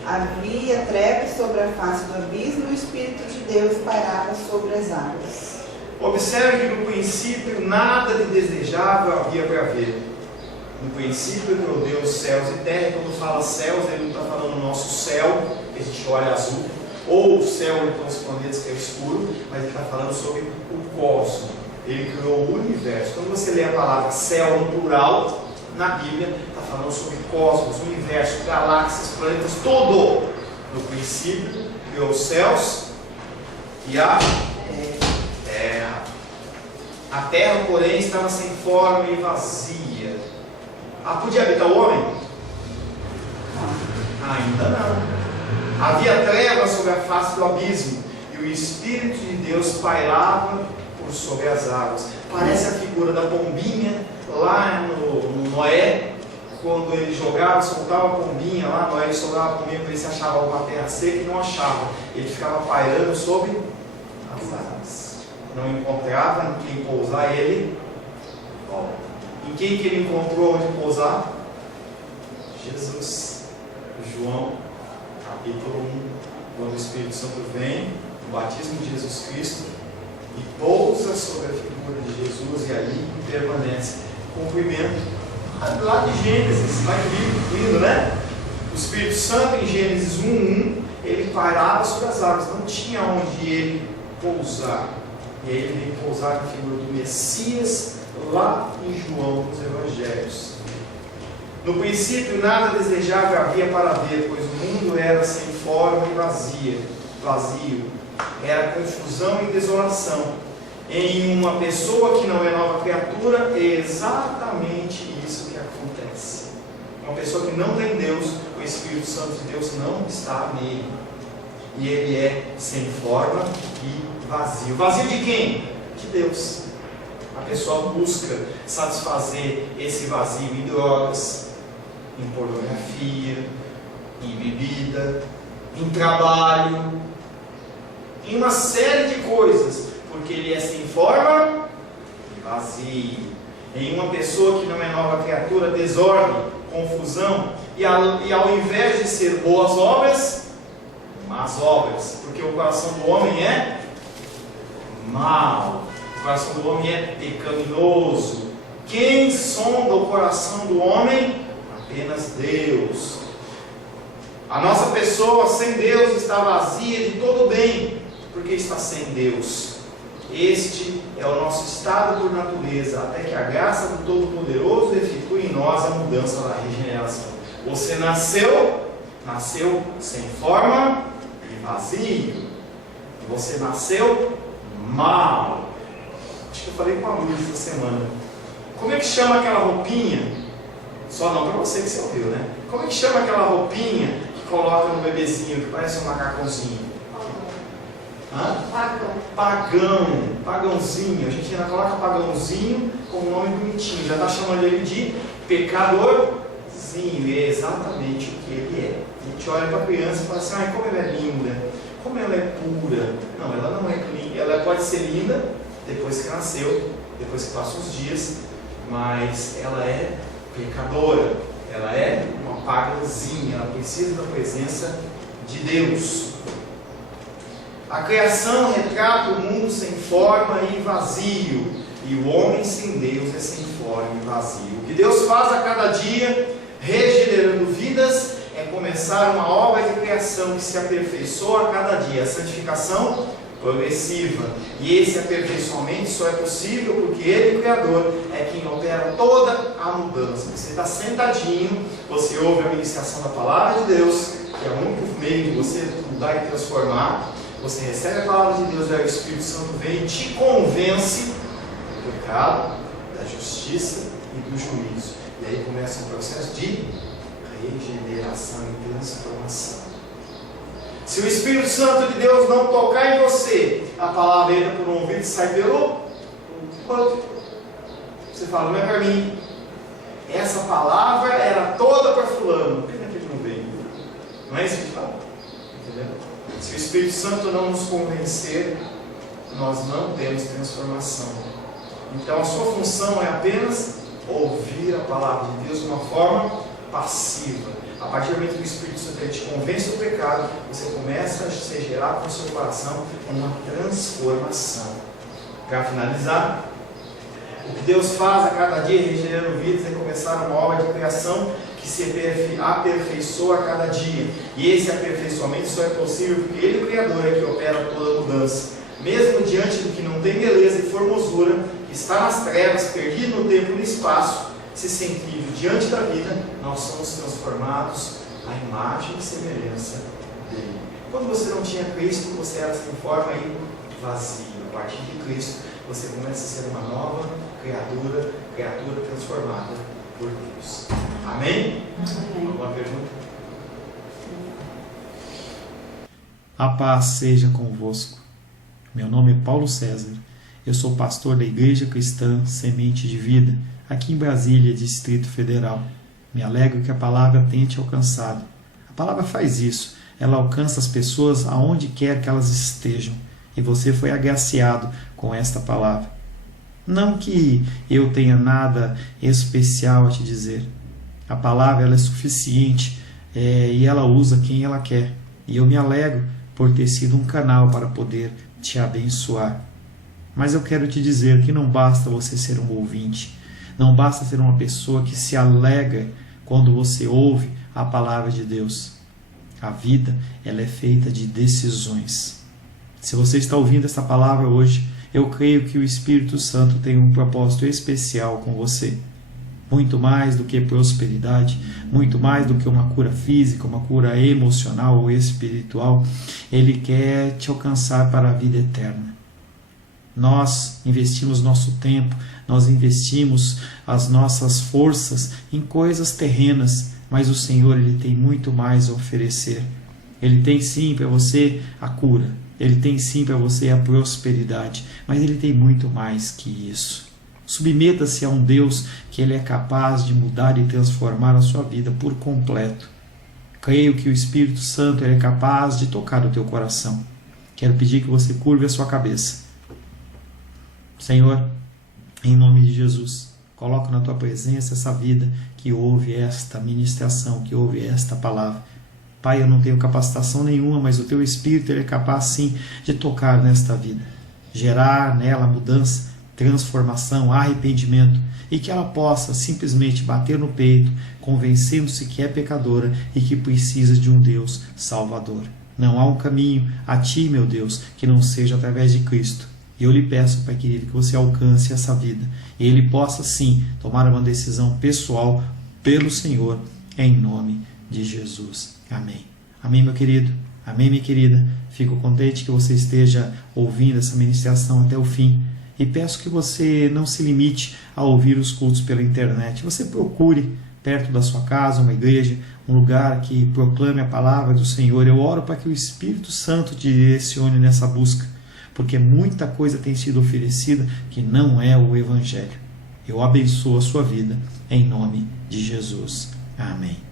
Havia trevas sobre a face do abismo e o Espírito de Deus pairava sobre as águas. Observe que no princípio nada de desejável havia para ver. No princípio criou Deus céus e terra. E quando fala céus, ele não está falando o nosso céu, que a gente olha azul, ou o céu, então os planetas que é escuro, mas ele está falando sobre o cosmos. Ele criou o universo. Quando você lê a palavra céu no plural, na Bíblia, está falando sobre cosmos, universo, galáxias, planetas, todo. No princípio, criou os céus e a terra. A terra, porém, estava sem forma e vazia. Podia habitar o homem? Ainda não. Havia trevas sobre a face do abismo, e o Espírito de Deus pairava por sobre as águas. Parece a figura da pombinha lá no Noé, quando ele jogava, soltava a pombinha lá, Noé ele soltava a pombinha para ver se achava alguma terra seca e não achava. Ele ficava pairando sobre as águas. Não encontrava em quem pousar, ele volta. Em quem que ele encontrou onde pousar? Jesus. João capítulo 1, quando o Espírito Santo vem, o batismo de Jesus Cristo, e pousa sobre a figura de Jesus, e ali permanece. Cumprimento lá de Gênesis, lá lindo, né? O Espírito Santo em Gênesis 1:1, ele pairava sobre as águas, não tinha onde ele pousar. E aí ele vem pousar na figura do Messias, lá em João, nos Evangelhos. No princípio nada desejável havia para ver, pois o mundo era sem forma e vazio. Era confusão e desolação. Em uma pessoa que não é nova criatura, é exatamente isso que acontece. Uma pessoa que não tem Deus, o Espírito Santo de Deus não está nele. E ele é sem forma e vazio. Vazio de quem? De Deus. A pessoa busca satisfazer esse vazio em drogas, em pornografia, em bebida, em trabalho, em uma série de coisas, porque ele é sem forma e vazio. Em uma pessoa que não é nova criatura, desordem, confusão, e ao invés de ser boas obras, más obras, porque o coração do homem é mau, o coração do homem é pecaminoso. Quem sonda o coração do homem? Apenas Deus. A nossa pessoa sem Deus está vazia de todo bem, porque está sem Deus. Este é o nosso estado por natureza, até que a graça do Todo-Poderoso efetue em nós a mudança da regeneração. Você nasceu sem forma e vazio. Você nasceu mal. Acho que eu falei com a Luz essa semana. Como é que chama aquela roupinha? Só não para você que você ouviu, né? Como é que chama aquela roupinha que coloca no bebezinho, que parece um macacãozinho? Pagãozinho. A gente ainda coloca pagãozinho como um nome bonitinho. Já está chamando ele de pecadorzinho. É exatamente o que ele é. A gente olha para a criança e fala assim, como ela é linda, como ela é pura. Não, ela não é linda. Ela pode ser linda depois que nasceu, depois que passam os dias, mas ela é pecadora. Ela é uma pagãozinha. Ela precisa da presença de Deus. A criação retrata o mundo sem forma e vazio, e o homem sem Deus é sem forma e vazio. O que Deus faz a cada dia, regenerando vidas, é começar uma obra de criação que se aperfeiçoa a cada dia, a santificação progressiva. E esse aperfeiçoamento só é possível porque Ele, o Criador, é quem opera toda a mudança. Você está sentadinho, você ouve a ministração da Palavra de Deus, que é o único meio de você mudar e transformar. Você recebe a palavra de Deus, aí o Espírito Santo vem e te convence do pecado, da justiça e do juízo. E aí começa um processo de regeneração e transformação. Se o Espírito Santo de Deus não tocar em você, a palavra entra por um ouvido e sai pelo outro. Você fala, não é para mim. Essa palavra era toda para fulano. Por que ele não veio? Não é isso que fala? Entendeu? Se o Espírito Santo não nos convencer, nós não temos transformação. Então a sua função é apenas ouvir a palavra de Deus de uma forma passiva. A partir do momento que o Espírito Santo te convence do pecado, você começa a ser gerado no seu coração uma transformação. Para finalizar, o que Deus faz a cada dia regenerando vidas é começar uma obra de criação que se aperfeiçoa a cada dia. E esse aperfeiçoamento só é possível porque Ele, o Criador, é que opera toda mudança. Mesmo diante do que não tem beleza e formosura, que está nas trevas, perdido no tempo e no espaço, se sentindo diante da vida, nós somos transformados à imagem e semelhança dele. Quando você não tinha Cristo, você era sem forma e vazio. A partir de Cristo, você começa a ser uma nova criatura transformada por Deus. Amém? Amém. Alguma pergunta? A paz seja convosco. Meu nome é Paulo César. Eu sou pastor da Igreja Cristã Semente de Vida, aqui em Brasília, Distrito Federal. Me alegro que a palavra tenha te alcançado. A palavra faz isso. Ela alcança as pessoas aonde quer que elas estejam. E você foi agraciado com esta palavra. Não que eu tenha nada especial a te dizer. A palavra ela é suficiente e ela usa quem ela quer. E eu me alegro por ter sido um canal para poder te abençoar. Mas eu quero te dizer que não basta você ser um ouvinte. Não basta ser uma pessoa que se alegra quando você ouve a palavra de Deus. A vida ela é feita de decisões. Se você está ouvindo essa palavra hoje, eu creio que o Espírito Santo tem um propósito especial com você. Muito mais do que prosperidade, muito mais do que uma cura física, uma cura emocional ou espiritual, Ele quer te alcançar para a vida eterna. Nós investimos nosso tempo, nós investimos as nossas forças em coisas terrenas, mas o Senhor Ele tem muito mais a oferecer. Ele tem sim para você a cura, Ele tem sim para você a prosperidade, mas Ele tem muito mais que isso. Submeta-se a um Deus que Ele é capaz de mudar e transformar a sua vida por completo. Creio que o Espírito Santo Ele é capaz de tocar o teu coração. Quero pedir que você curve a sua cabeça. Senhor, em nome de Jesus, coloco na tua presença essa vida que ouve esta ministração, que ouve esta palavra. Pai, eu não tenho capacitação nenhuma, mas o teu Espírito Ele é capaz sim de tocar nesta vida, gerar nela mudança, transformação, arrependimento, e que ela possa simplesmente bater no peito, convencendo-se que é pecadora e que precisa de um Deus salvador. Não há um caminho a ti, meu Deus, que não seja através de Cristo. E eu lhe peço, Pai querido, que você alcance essa vida e Ele possa sim tomar uma decisão pessoal pelo Senhor, em nome de Jesus. Amém. Amém, meu querido. Amém, minha querida. Fico contente que você esteja ouvindo essa ministração até o fim e peço que você não se limite a ouvir os cultos pela internet. Você procure perto da sua casa uma igreja, um lugar que proclame a palavra do Senhor. Eu oro para que o Espírito Santo te direcione nessa busca, porque muita coisa tem sido oferecida que não é o Evangelho. Eu abençoo a sua vida em nome de Jesus. Amém.